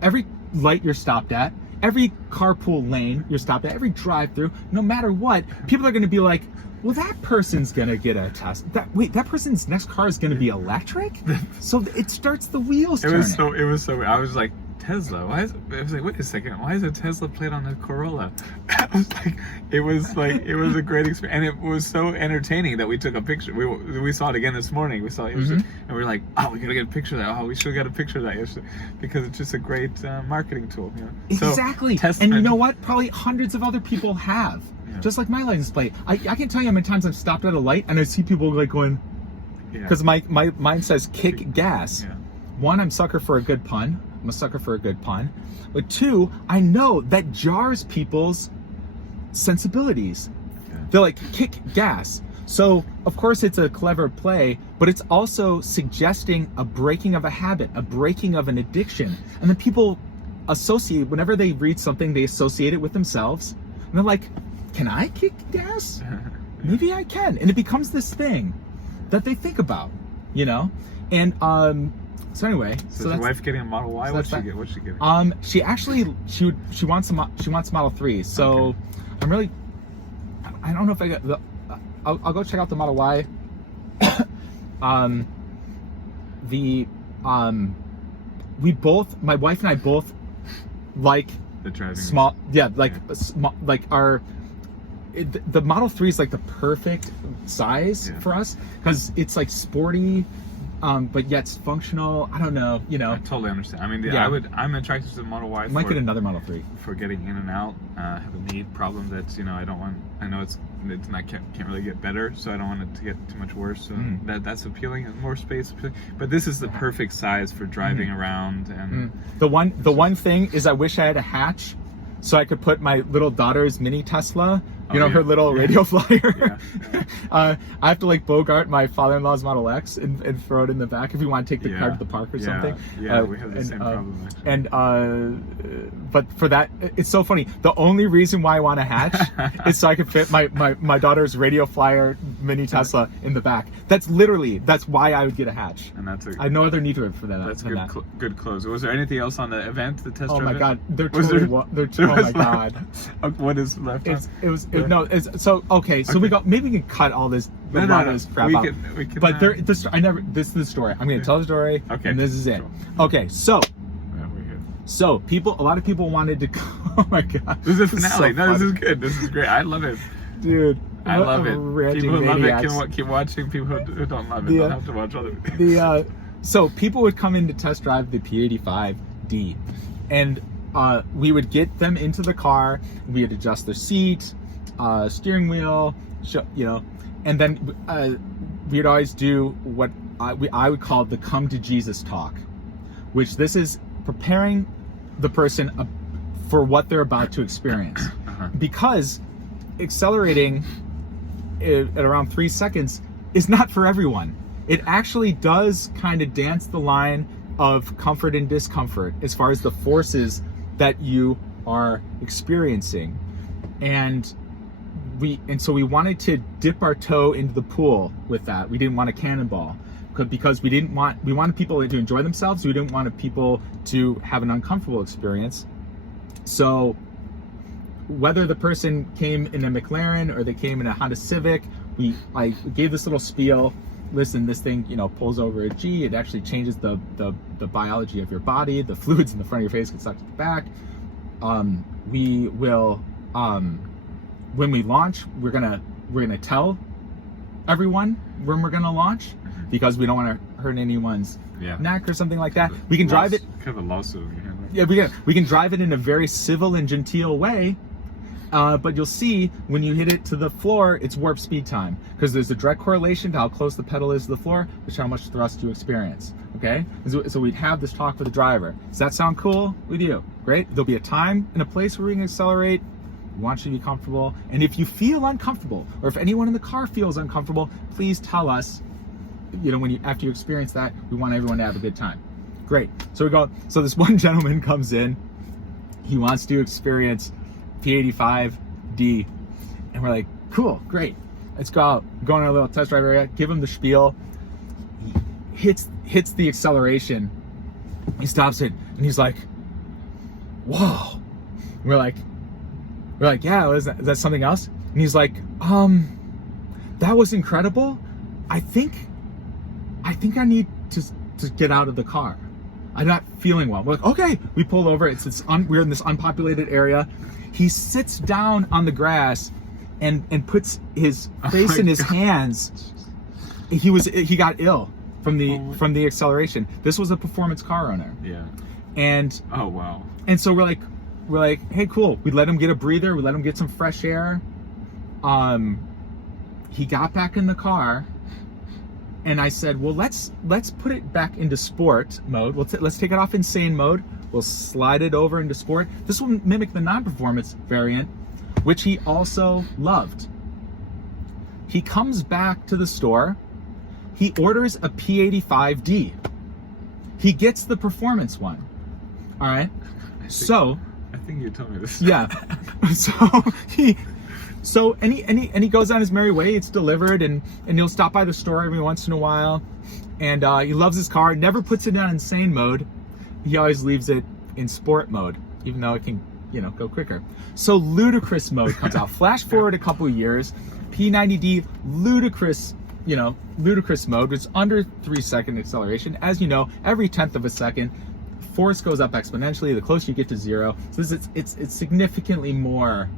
every light you're stopped at, every carpool lane you're stopped at, every drive-through, no matter what, people are going to be like, well, that person's going to get a Tesla. That person's next car is going to be electric? So it starts the wheels turning. It was so I was like, Tesla. I was like, wait a second, why is a Tesla plate on a Corolla? I was like, it was a great experience, and it was so entertaining that we took a picture. We saw it again this morning. We saw it yesterday, and we were like, oh, we gotta get a picture of that. Oh, we should have got a picture of that yesterday, because it's just a great marketing tool. You know? Exactly. And you know what? Probably hundreds of other people have. Yeah. Just like my license plate. I can't tell you how many times I've stopped at a light and I see people like going, because mine says kick gas. Yeah. One, I'm a sucker for a good pun. But two, I know that jars people's sensibilities. Yeah. They're like, kick gas. So, of course, it's a clever play, but it's also suggesting a breaking of a habit, a breaking of an addiction. And then people associate, whenever they read something, they associate it with themselves. And they're like, can I kick gas? Maybe I can. And it becomes this thing that they think about, you know? And, so anyway, so your wife getting a Model Y? What's she getting? She actually she wants Model 3. So Okay. I'm really, I don't know if I got the. I'll go check out the Model Y. We both, my wife and I both like The driving small. Yeah, small, like the Model 3 is like the perfect size for us because it's like sporty. But yet it's functional. I don't know, you know. I totally understand. I mean, Yeah. I'm attracted to the Model Y. I might get another Model 3. For getting in and out. Have a knee problem that's, you know, I know it's not can't really get better, so I don't want it to get too much worse. So that's appealing, and more space. But this is the perfect size for driving around. And The one thing is, I wish I had a hatch, so I could put my little daughter's mini Tesla. You know, her little radio flyer. I have to like bogart my father-in-law's Model X and throw it in the back if we want to take the car to the park or something. Yeah, we have the same problem. Actually. And but for that, it's so funny. The only reason why I want a hatch is so I can fit my daughter's radio flyer mini Tesla in the back. That's why I would get a hatch. And that's I have no other need for that. That's good close. Was there anything else on the event? The test drive? Oh my god, they're oh my god. What is left? So we got, maybe we can cut all this this crap out. We can, but this is the story. I'm gonna tell the story. Okay. And this is it. Cool. Okay, so a lot of people wanted to oh my god. This is the finale. So this is good. This is great. I love it. Dude. I love it. People who love it can keep watching. People who don't love it don't have to watch other videos. So people would come in to test drive the P85D, and we would get them into the car. We would adjust their seat, steering wheel, you know, and then we'd always do what I would call the come to Jesus talk, which this is preparing the person for what they're about to experience. Because accelerating at around 3 seconds is not for everyone. It actually does kind of dance the line of comfort and discomfort as far as the forces that you are experiencing. And so we wanted to dip our toe into the pool with that. We didn't want a cannonball because we wanted people to enjoy themselves. We didn't want people to have an uncomfortable experience. So whether the person came in a McLaren or they came in a Honda Civic, we gave this little spiel. Listen, this thing, you know, pulls over a G. It actually changes the biology of your body. The fluids in the front of your face get sucked to the back. We will, when we launch, we're gonna tell everyone when we're gonna launch, because we don't want to hurt anyone's neck or something like that. We can drive it. Kind of a lawsuit. Yeah, we can drive it in a very civil and genteel way. But you'll see when you hit it to the floor, it's warp speed time, because there's a direct correlation to how close the pedal is to the floor, which how much thrust you experience. Okay, so we'd have this talk with the driver. Does that sound cool with you? Great. There'll be a time and a place where we can accelerate. We want you to be comfortable, and if you feel uncomfortable, or if anyone in the car feels uncomfortable, please tell us. You know, after you experience that, we want everyone to have a good time. Great. So so this one gentleman comes in. He wants to experience P85D, and we're like, cool, great, let's go out, go in our little test drive area, give him the spiel. He hits the acceleration, he stops it, and he's like, whoa. We're like, yeah, is that something else? And he's like, that was incredible. I think I need to get out of the car. I'm not feeling well. We're like, okay. We pull over. We're in this unpopulated area. He sits down on the grass and puts his face in his hands. He got ill from the acceleration. This was a performance car owner. Yeah. And oh wow. And so we're like, hey, cool. We let him get a breather. We let him get some fresh air. He got back in the car, and I said, well, let's put it back into sport mode. Let's take it off insane mode. We'll slide it over into sport. This will mimic the non-performance variant, which he also loved. He comes back to the store. He orders a P85D. He gets the performance one. All right. I think you told me this. Yeah. He goes on his merry way. It's delivered, and he'll stop by the store every once in a while. And he loves his car. Never puts it on insane mode. He always leaves it in sport mode, even though it can, go quicker. So ludicrous mode comes out. Flash forward a couple of years. P90D ludicrous mode, which is under 3-second acceleration. As you know, every 1/10 of a second, force goes up exponentially the closer you get to zero. So it's significantly more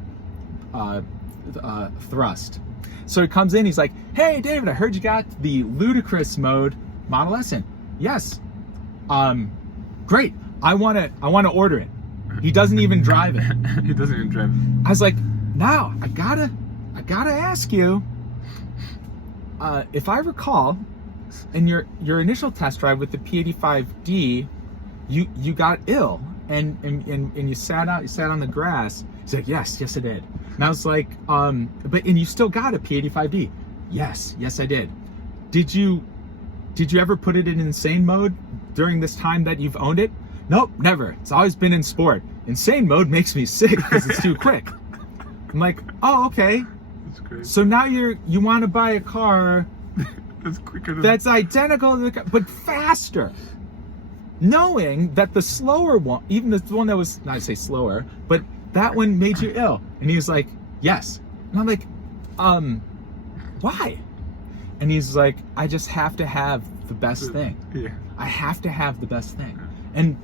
thrust. So he comes in, he's like, hey David, I heard you got the ludicrous mode Model S in. Yes. Great. I wanna order it. He doesn't even drive it. He doesn't even drive it. I was like, now I gotta ask you, if I recall, in your initial test drive with the P85D, you got ill and you sat on the grass. He's like, yes I did. And I was like, but you still got a P85D? Yes I did. Did you ever put it in insane mode during this time that you've owned it? Nope, never. It's always been in sport. Insane mode makes me sick because it's too quick. I'm like, oh, okay. That's great. So now you want to buy a car that's quicker that's identical to the car, but faster. Knowing that the slower one, even the one that was, not to say slower, but that one made you ill. And he was like, yes. And I'm like, why? And he's like, I just have to have the best thing. Yeah. I have to have the best thing. And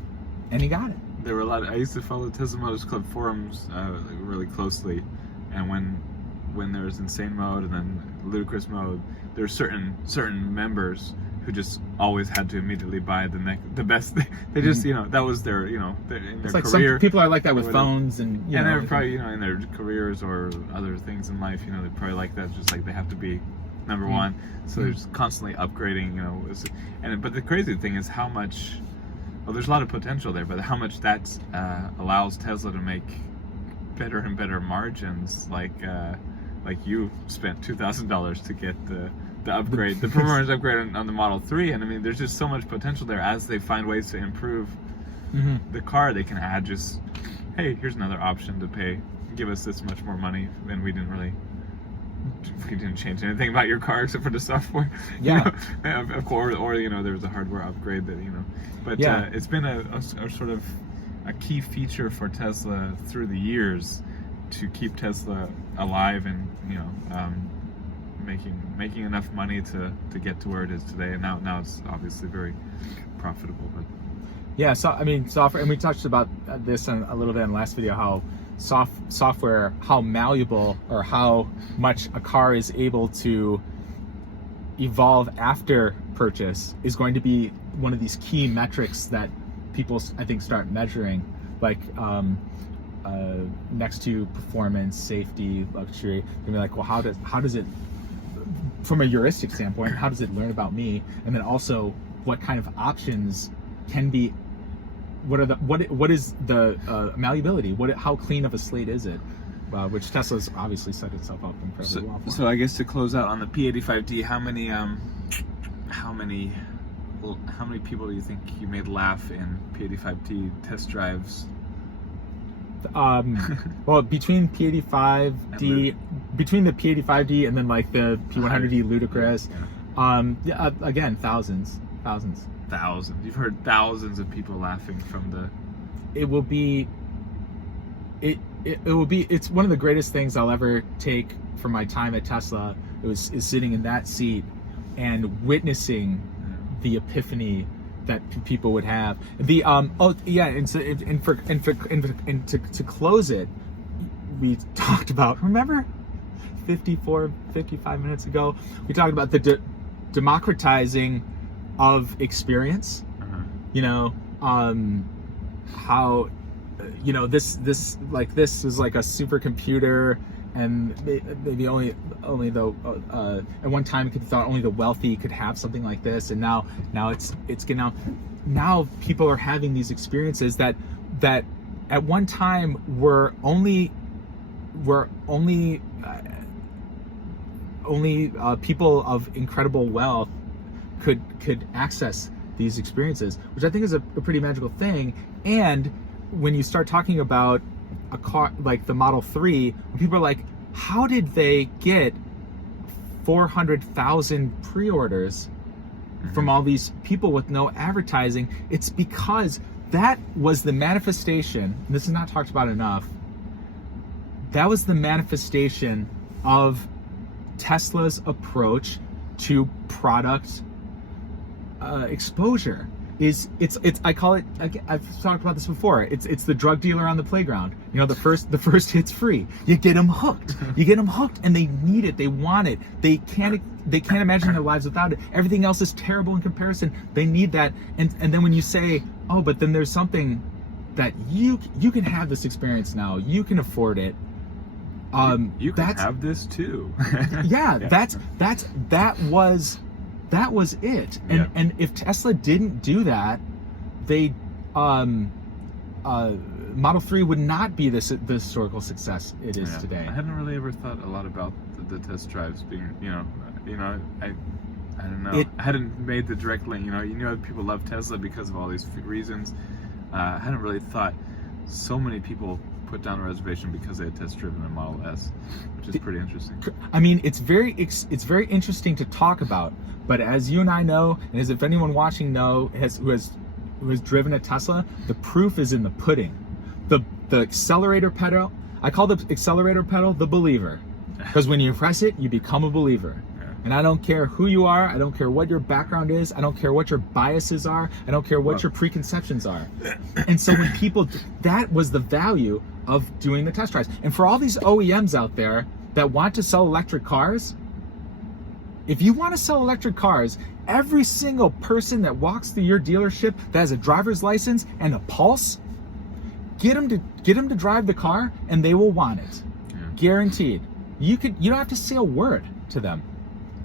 he got it. There were I used to follow Tesla Motors Club forums really closely, and when there was insane mode and then ludicrous mode, there were certain who just always had to immediately buy the best thing. They just, that was their, in their it's like career. Some people are like that with phones and, and they're probably, in their careers or other things in life, they probably like that, just like they have to be number one. So they're just constantly upgrading, but the crazy thing is how much, well, there's a lot of potential there, but how much that allows Tesla to make better and better margins, like you spent $2,000 to get the upgrade, the performance upgrade on the Model 3, and I mean, there's just so much potential there. As they find ways to improve the car, they can add just, hey, here's another option to pay, give us this much more money, and we didn't change anything about your car except for the software. Yeah. Of course, or there was a hardware upgrade that but yeah. It's been a sort of a key feature for Tesla through the years to keep Tesla alive and making enough money to get to where it is today. And now it's obviously very profitable. But yeah, so I mean, software, and we touched about this a little bit in the last video, how software, how malleable or how much a car is able to evolve after purchase is going to be one of these key metrics that people, I think, start measuring, like next to performance, safety, luxury. They'll be like, well, how does it, from a heuristic standpoint, how does it learn about me? And then also, what kind of options can be, what is the malleability? How clean of a slate is it? Which Tesla's obviously set itself up incredibly well for. So I guess to close out on the P85D, how many people do you think you made laugh in P85D test drives? Well, between P85D, between the P85D and then like the P100D ludicrous, again, thousands. You've heard thousands of people laughing from the. It's one of the greatest things I'll ever take from my time at Tesla. Is sitting in that seat and witnessing the epiphany people would have. The to close it, we talked about, remember 55 minutes ago, we talked about the democratizing of experience. How this is like a supercomputer, and maybe only though at one time it thought only the wealthy could have something like this, and now it's now people are having these experiences that at one time were only people of incredible wealth could access these experiences, which I think is a pretty magical thing. And when you start talking about a car like the Model 3, when people are like, how did they get 400,000 pre-orders from all these people with no advertising? It's because that was the manifestation, and this is not talked about enough, that was the manifestation of Tesla's approach to product exposure. I call it, I've talked about this before, it's the drug dealer on the playground. The first hit's free. You get them hooked, and they need it, they want it, they can't imagine their lives without it. Everything else is terrible in comparison. They need that, and then when you say, oh, but then there's something that you can have this experience now, you can afford it, you can have this too. Yeah. That was it. And if Tesla didn't do that, they Model 3 would not be the historical success it is today. I hadn't really ever thought a lot about the test drives being, I don't know. I hadn't made the direct link. People love Tesla because of all these reasons. I hadn't really thought so many people put down a reservation because they had test driven a Model S, which is pretty interesting. I mean, it's very interesting to talk about, but as you and I know, and as if anyone watching who has driven a Tesla, the proof is in the pudding. The accelerator pedal, I call the accelerator pedal the believer, because when you press it, you become a believer. And I don't care who you are, I don't care what your background is, I don't care what your biases are, I don't care what your preconceptions are. And so when people, that was the value of doing the test drives. And for all these OEMs out there that want to sell electric cars, if you want to sell electric cars, every single person that walks through your dealership that has a driver's license and a pulse, get them to drive the car and they will want it. Guaranteed. You don't have to say a word to them.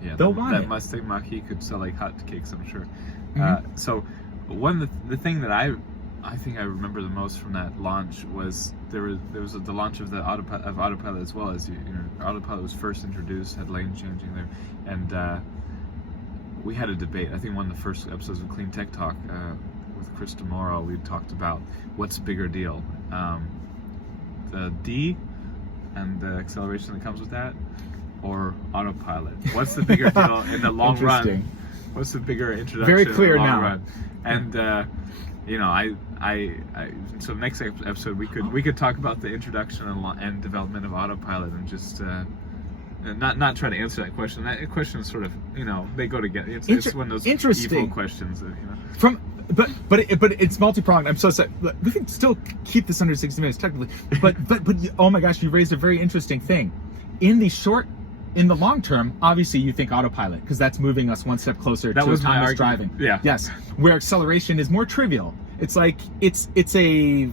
Yeah, they'll want that it. Mustang Mach-E could sell like hotcakes, I'm sure. Mm-hmm. So the thing that I think I remember the most from that launch was there was the launch of the Autopilot as well. As Autopilot was first introduced, had lane changing there, and we had a debate. I think one of the first episodes of Clean Tech Talk with Chris DeMoro, we talked about what's bigger deal, the D and the acceleration that comes with that, or Autopilot. What's the bigger deal in the long run? What's the bigger introduction? Very clear in the long now. Run? And so next episode we could talk about the introduction and development of Autopilot, and just not try to answer that question. That question is sort of, they go together. It's one of those evil questions that, But it's multi-pronged. I'm so sorry. We can still keep this under 60 minutes technically. But oh my gosh, you raised a very interesting thing. In the long term, obviously you think Autopilot, because that's moving us one step closer to autonomous driving. Yeah. Yes. Where acceleration is more trivial. It's like it's a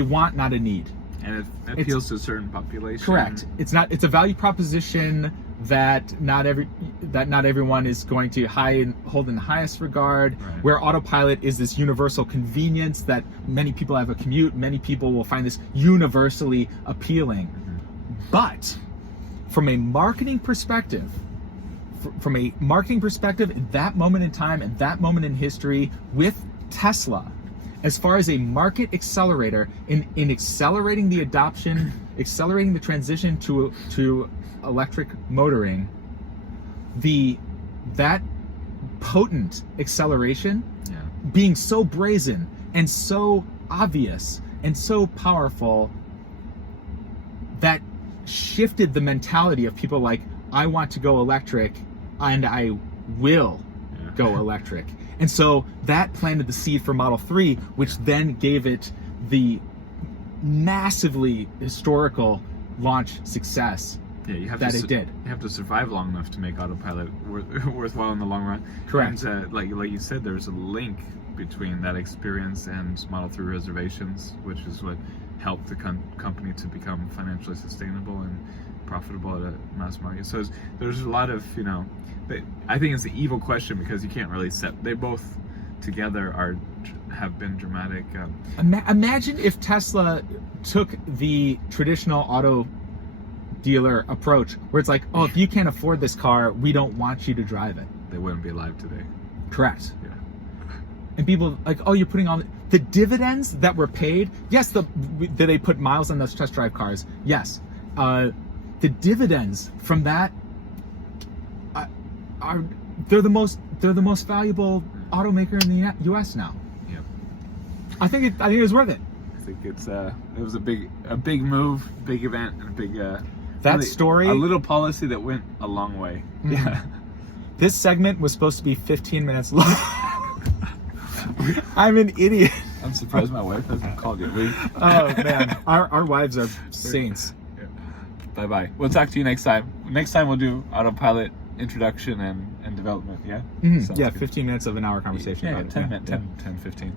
want, not a need. And it appeals to a certain population. Correct. It's a value proposition that not everyone is going to hold in the highest regard. Right. Where Autopilot is this universal convenience that many people have a commute. Many people will find this universally appealing. Mm-hmm. But from a marketing perspective, at that moment in time, at that moment in history, with Tesla, as far as a market accelerator in accelerating the adoption, accelerating the transition to electric motoring, that potent acceleration, being so brazen and so obvious and so powerful, that shifted the mentality of people like, I want to go electric and I will go electric. And so that planted the seed for Model 3, which then gave it the massively historical launch success Yeah, you have that to it did. You have to survive long enough to make autopilot worthwhile in the long run. Correct. And like you said, there's a link between that experience and Model 3 reservations, which is what helped the company to become financially sustainable and profitable at a mass market. So there's a lot of, I think it's the evil question because you can't really they both together have been dramatic. Imagine if Tesla took the traditional auto dealer approach where it's like, oh, if you can't afford this car, we don't want you to drive it. They wouldn't be alive today. Correct. Yeah. And people like, oh, you're putting on the dividends that were paid. Yes, did they put miles on those test drive cars? Yes. The dividends from that they're the most valuable automaker in the U.S. now. Yep. I think it was worth it. I think it was a big move, big event, and a big story. A little policy that went a long way. Mm-hmm. Yeah. This segment was supposed to be 15 minutes long. I'm an idiot. I'm surprised my wife hasn't called you. Oh man, our wives are saints. Yeah. Bye bye. We'll talk to you next time. Next time we'll do autopilot introduction and development. Yeah. Mm-hmm. Yeah, good. 15 minutes of an hour conversation. Yeah, about 10 it. minutes, 10, 15.